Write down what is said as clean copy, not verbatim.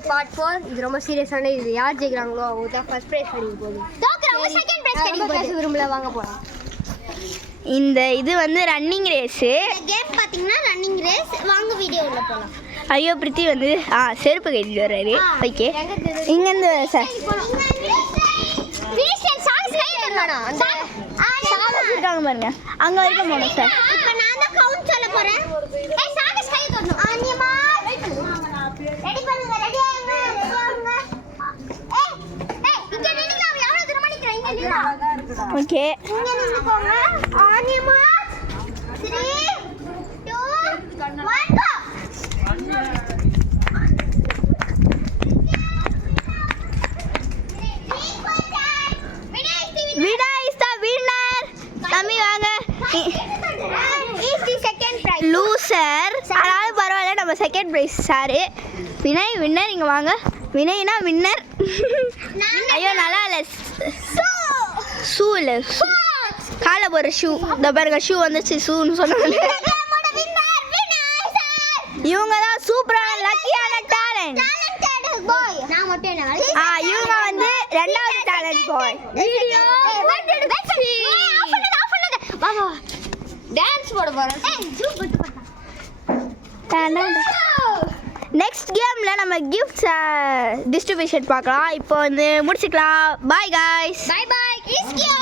To part 4. இது ரொம்ப சீரியஸான இது. யார் ஜெயிக்கிறாங்களோ அவங்க தான் ஃபர்ஸ்ட் பிரைஸ் கிடைக்க போகுது. தோக்குறவங்க செகண்ட் பிரைஸ் கிடைக்க போகுது. விரும்பல வாங்க போலாம். இந்த இது வந்து ரன்னிங் ரேஸ். கேம் பாத்தீங்கன்னா ரன்னிங் ரேஸ். வாங்க வீடியோ உள்ள போலாம். ஐயோ பிரித்தி வந்து செருப்பு கட்டிட்டு வர்றாரு. ஓகே இங்க இருந்து சார் வீஷன் சாக்ஸ் கை வரணும். அந்த சாக்ஸ் இருக்காங்க பாருங்க. அங்க வரைக்கும் போணும் சார். இப்போ நான் தான் கவுண்ட் சொல்ல போறேன். ஏய் சாக்ஸ் கை தொடணும். ஆனியமா ரெடி பண்ணுங்க. ரெடி ஆகுங்க. ஏய் இங்க நில்லுங்க. அவ எவ்வளவு தூரம் நிக்கறா? இங்க நில்லா. ஓகே இங்க நின்னுக்கோங்க. ஆனியமா 3 2 1 go. விடா இஸ் தி வின்னர். தம்பி வாங்க. Is the second prize. Loser. ஆனாலும் பரவாயில்ல நம்ம second prize sir. Vinay winner. இங்க வாங்க. வினய்னா வின்னர். ஐயோ நல்லா இல்ல. ஷூ இல்ல கால போற ஷூ. இந்த பாருங்க ஷூ வந்துச்சு. ஷூன்னு சொன்னாங்க. இவங்க தான் சூப்பரான லக்கியான டேலண்ட். நான் மட்டும் என்ன இவங்க வந்து ரெண்டாவது டேலண்ட் பாய். வீடியோ வா வா டான்ஸ் போட போறேன். நெக்ஸ்ட் கேம்ல நம்ம கிஃப்ட்ஸ் டிஸ்ட்ரிபியூஷன் பார்க்கலாம். இப்போ வந்து முடிச்சுக்கலாம். Bye guys. Bye bye. இஸ்கியோ